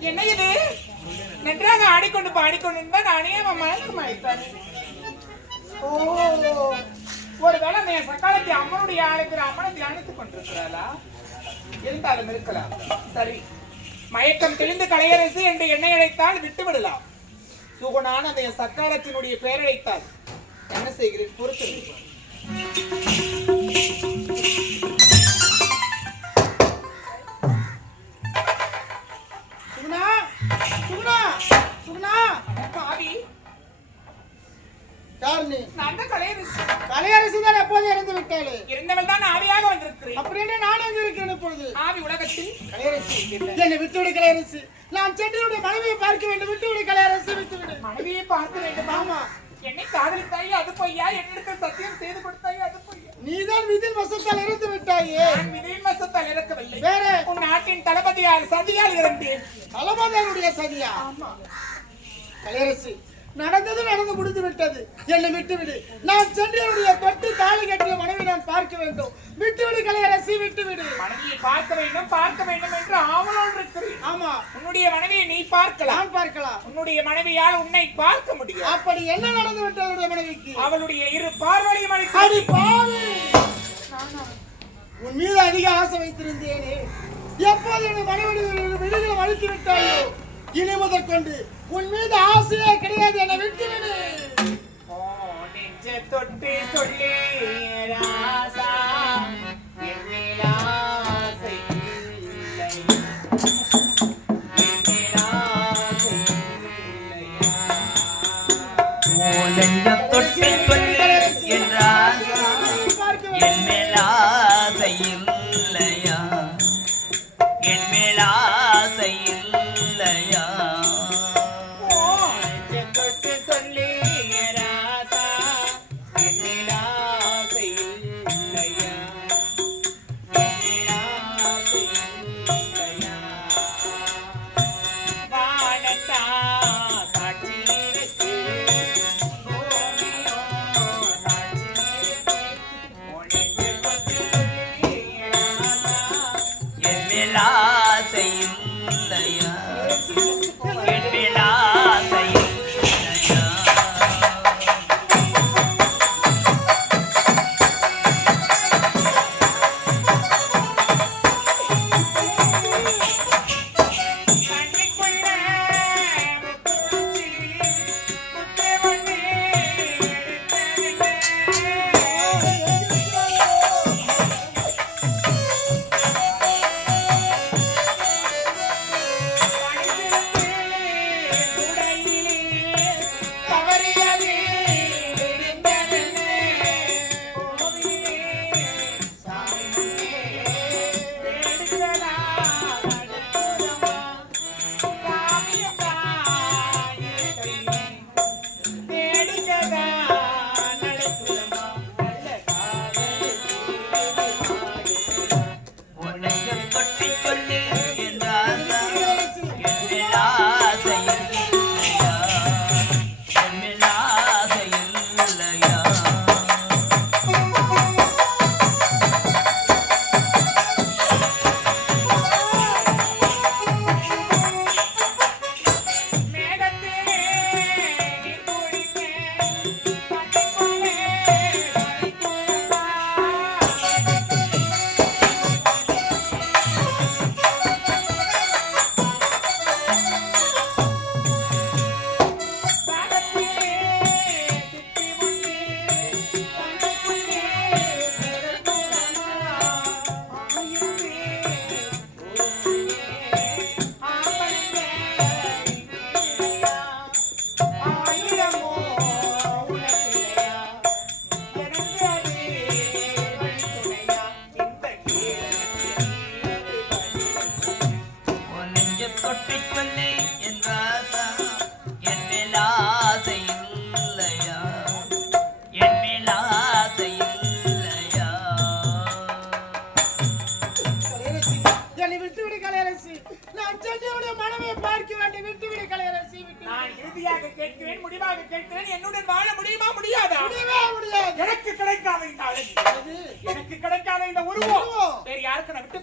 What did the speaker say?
என்ன இது? நன்றாக ஆடிக்கொண்டு பாடிக்கொண்டு நானே அவன் மயக்கம் அழைத்தான் ஓ ஒருவேளை அந்த என் சக்காலத்தை அம்மனுடைய ஆளுக்கிற அம்மனை தியானித்துக் கொண்டிருக்கிறாளா? இருந்தாலும் இருக்கலாம். சரி மயக்கம் தெளிந்து கலையரசு என்று என்னை அழைத்தால் விட்டு விடலாம் சுகுணான் அந்த என் சக்காலத்தினுடைய பெயரழைத்தால் என்ன செய்கிறேன் பொறுத்து விட்டாளே இருந்தவள் தான் ஆவியாக வந்திருக்கிறேன். அப்படி என்று நான் எங்க இருக்கிறேன் இப்பொழுது? ஆவி உலகத்தில். கலையரசி. என்னை விட்டுவிடு கலையரசி. நான் சென்னையுடைய மனைவியை பார்க்க வேண்டும். விட்டுவிடு கலையரசி விட்டுவிடு. மனைவியை பார்க்க வேண்டும். ஆமா. என்னை காதலித்தாய் அது பொய்யா? என்னிடத்தில் சத்தியம் செய்து கொடுத்தாய் அது பொய்யா? நீதான் விதில் வசத்தால் இறந்து விட்டாயே. நான் விதியின் வசத்தால் இறக்கவில்லை. வேற. உன் நாட்டின் தளபதியால் சதியால் இறந்தேன். தளபதியாருடைய சதியா? கலையரசி நடந்தது நடந்து முடிந்து விட்டது. என்னை விட்டுவிடு. நான் சென்னையுடைய தொட்டு தாலி கட்டிய மனைவி பார்க்க வேண்டும். விட்டுவிடு கலையரசி விட்டுவிடு மனைவியை பார்க்க வேண்டும் பார்க்க வேண்டும் என்று ஆவலோடு இருக்கிறேன் ஆமா. உன்னுடைய மனைவியை நீ பார்க்கலாம். நான் பார்க்கலாம். உன்னுடைய மனைவியால் உன்னை பார்க்க முடியும். அப்படி என்ன நடந்து விட்டது அவருடைய மனைவிக்கு? அவளுடைய இரு பார்வையும் அடி அளித்து பாவி! உன் மீது அதிக ஆசை வைத்திருந்தேனே. எப்போது என்னை மனைவி விடுதலை அழித்து விட்டாயோ? இனி முதற்கொண்டு உன் மீது ஆசையே கிடையாது. என்னை விட்டுவிடு தொட்டு சொல்லி ராசா. connect